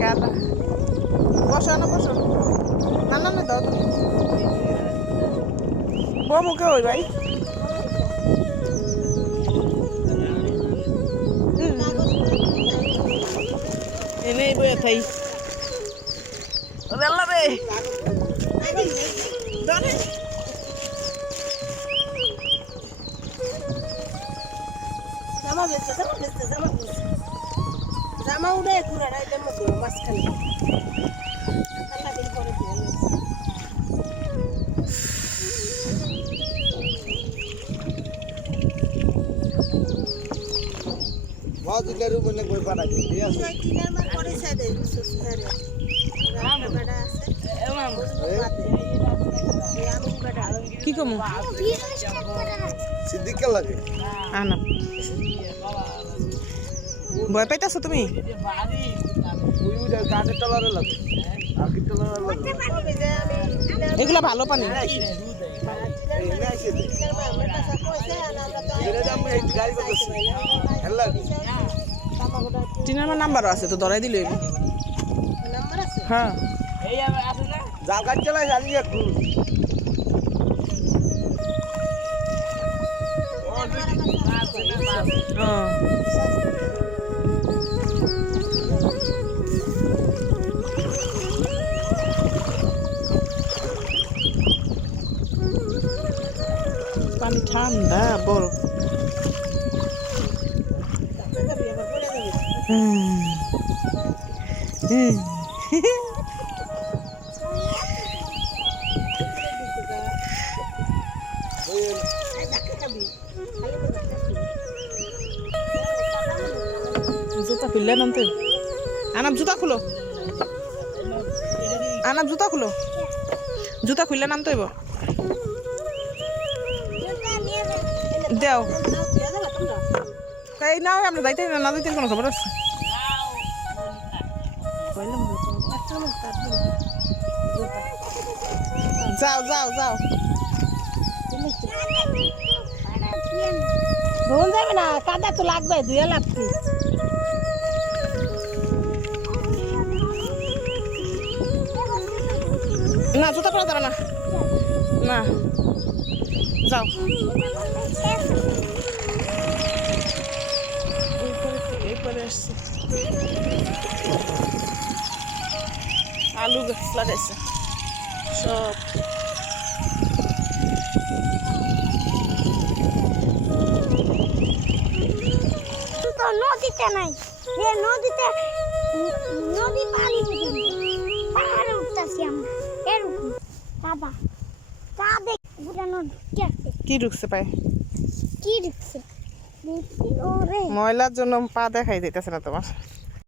কাদা বসো না বসো না না না দাও তুমি বউ মুখে ওই ভাই এনে বয়ে থাই আল্লাহ রে ধরে জামা জামা উড়ে ঘুরে রাইতে মধ্যে মাঝখানে। কালা দিন পরে দিয়ে আনছি। মহাজুলের উপরে বই পাঠাই ঠিক আছে? কিনার মার পরে সাইডে আছে। কি কমু? লাগে? আনা। ভয় পাইতাছো তুমি? এগুলা ভালো পানি। না টিনার আমার নাম্বারও আছে, তো ধরাই দিল হ্যাঁ। জাল কাট চালাই জানি একটু হ্যাঁ। পানি ঠান্ডা বরফ যাবি আবার পড়ে যাবি হুম হুম জুতা খুললে নামতে আনাম জুতা খুলো। আনাম জুতা খুলো। জুতা খুললে নামতে হইব। দেও। এই নাও, আমরা যাইতে না না যাইতে কোনো খবর আছে? যাও যাও যাও। ধুন যাবে না, কাদা তো লাগবে, ধুয়ে লাগবে না জুতা পরা যাবে না না যাও এই পরে আসছে আলু গাছ লাগাইছে সব তো নদীতে নাই এ নদীতে ন- নদী পানি বাবা। তা দেখ বুড়ানো কি ঢুকছে পায়? কি ঢুকছে? ময়লার জন্য পা দেখাই দিতেছে না তোমার।